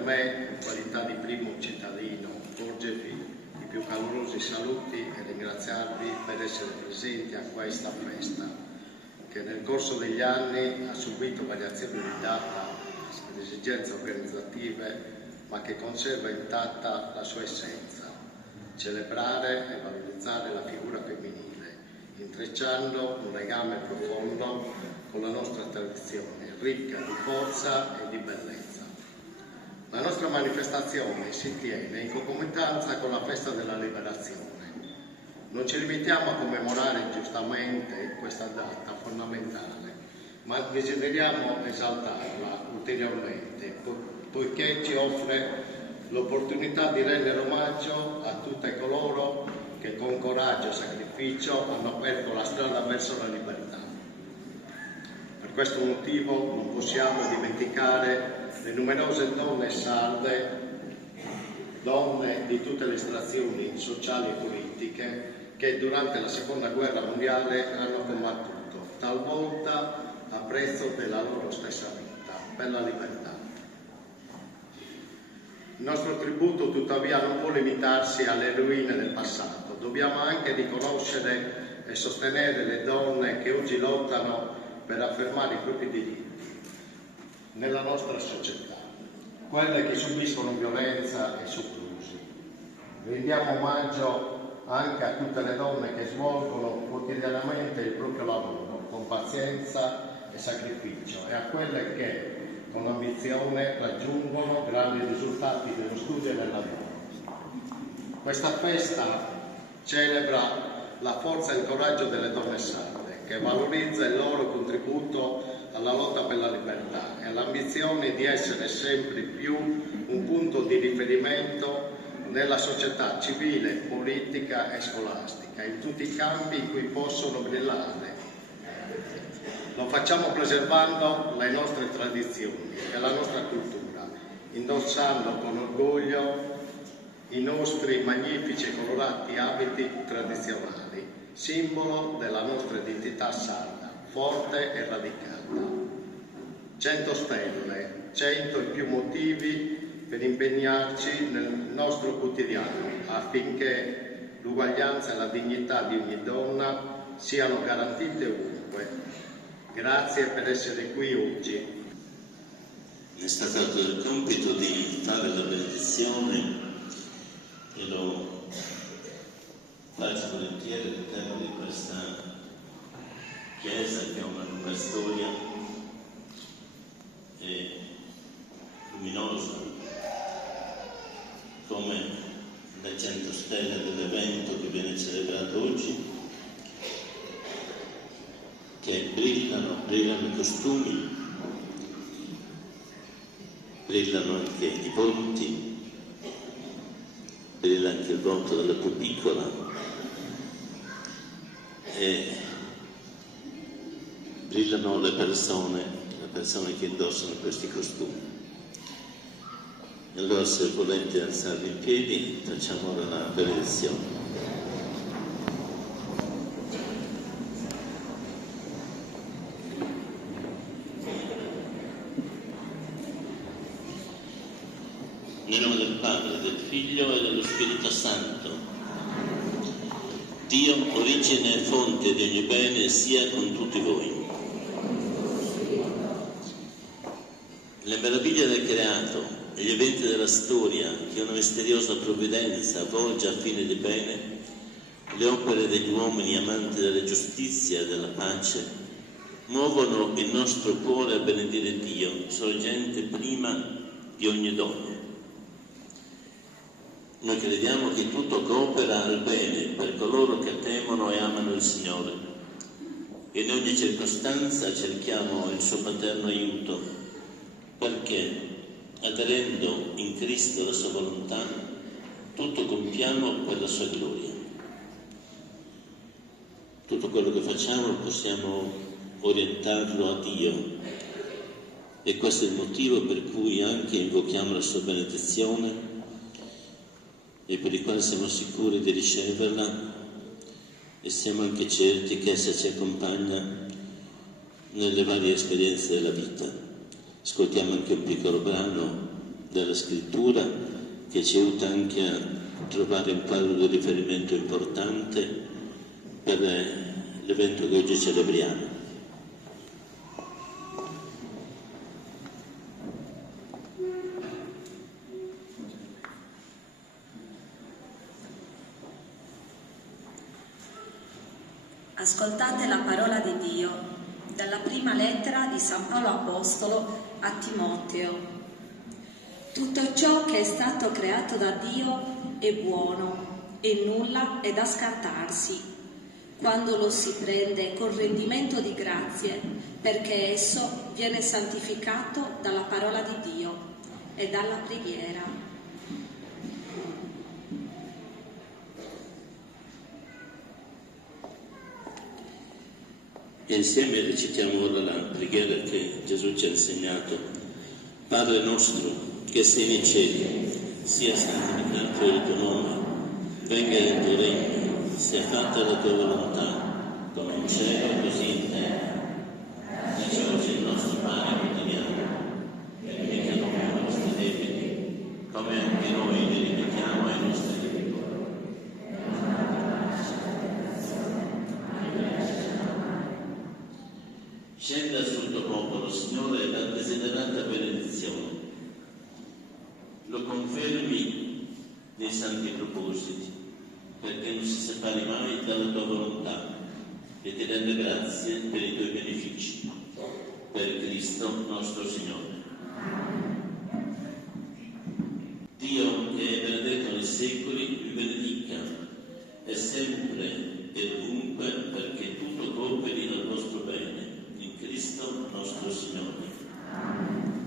me, in qualità di primo cittadino, porgervi i più calorosi saluti e ringraziarvi per essere presenti a questa festa, che nel corso degli anni ha subito variazioni di data ed esigenze organizzative, ma che conserva intatta la sua essenza: celebrare e valorizzare la figura femminile, intrecciando un legame profondo con la nostra tradizione, ricca di forza e di bellezza. La nostra manifestazione si tiene in concomitanza con la festa della liberazione. Non ci limitiamo a commemorare giustamente questa data fondamentale, ma desideriamo esaltarla ulteriormente, poiché ci offre l'opportunità di rendere omaggio a tutte coloro che con coraggio e sacrificio hanno aperto la strada verso la libertà. Per questo motivo non possiamo dimenticare le numerose donne sarde, donne di tutte le estrazioni sociali e politiche, che durante la Seconda Guerra Mondiale hanno combattuto, talvolta a prezzo della loro stessa vita, per la libertà. Il nostro tributo tuttavia non può limitarsi alle eroine del passato, dobbiamo anche riconoscere e sostenere le donne che oggi lottano per affermare i propri diritti nella nostra società, quelle che subiscono violenza e soprusi. Rendiamo omaggio anche a tutte le donne che svolgono quotidianamente il proprio lavoro con pazienza e sacrificio, e a quelle che con ambizione raggiungono grandi risultati nello studio e nel lavoro. Questa festa celebra la forza e il coraggio delle donne sarde, che valorizza il loro contributo alla lotta per la libertà e all'ambizione di essere sempre più un punto di riferimento nella società civile, politica e scolastica, in tutti i campi in cui possono brillare. Lo facciamo preservando le nostre tradizioni e la nostra cultura, indossando con orgoglio i nostri magnifici e colorati abiti tradizionali, simbolo della nostra identità sarda, forte e radicata. 100 stelle, 100 e più motivi per impegnarci nel nostro quotidiano affinché l'uguaglianza e la dignità di ogni donna siano garantite ovunque. Grazie per essere qui oggi. Mi è stato dato il compito di fare la benedizione e lo faccio volentieri all'interno di questa chiesa che ha una lunga storia e luminosa, come le 100 stelle dell'evento che viene celebrato oggi, che brillano i costumi, brillano anche i volti, brilla anche il volto della più piccola e brillano le persone che indossano questi costumi. E allora, se volete alzarvi in piedi, facciamo ora la benedizione. Nel nome del Padre, del Figlio e dello Spirito Santo. Dio, origine e fonte di ogni bene, sia con tutti voi. Le meraviglie del creato e gli eventi della storia che una misteriosa provvidenza volge a fine di bene, le opere degli uomini amanti della giustizia e della pace, muovono il nostro cuore a benedire Dio, sorgente prima di ogni dono. Noi crediamo che tutto coopera al bene per coloro che temono e amano il Signore. E in ogni circostanza cerchiamo il suo paterno aiuto, perché, aderendo in Cristo alla sua volontà, tutto compiamo per la sua gloria. Tutto quello che facciamo possiamo orientarlo a Dio, e questo è il motivo per cui anche invochiamo la sua benedizione e per il quale siamo sicuri di riceverla, e siamo anche certi che essa ci accompagna nelle varie esperienze della vita. Ascoltiamo anche un piccolo brano della scrittura che ci aiuta anche a trovare un quadro di riferimento importante per l'evento che oggi celebriamo. Ascoltate la parola di Dio dalla prima lettera di San Paolo Apostolo a Timoteo. Tutto ciò che è stato creato da Dio è buono e nulla è da scartarsi, quando lo si prende con rendimento di grazie, perché esso viene santificato dalla parola di Dio e dalla preghiera. E insieme recitiamo ora la preghiera che Gesù ci ha insegnato. Padre nostro, che sei nei cieli, sia santificato il tuo nome, venga il tuo regno, sia fatta la tua volontà, come in cielo così in terra. Dacci oggi il nostro pane quotidiano, e rimetti noi i nostri debiti, come anche noi li rimettiamo ai nostri debitori. Scenda sul tuo popolo, Signore, la desiderata benedizione. Lo confermi nei santi propositi, perché non si separi mai dalla tua volontà e ti rende grazie per i tuoi benefici. Per Cristo nostro Signore. Dio, che è benedetto nei secoli, vi benedica, e sempre e ovunque, perché tutto cooperi al vostro bene. In Cristo nostro Signore.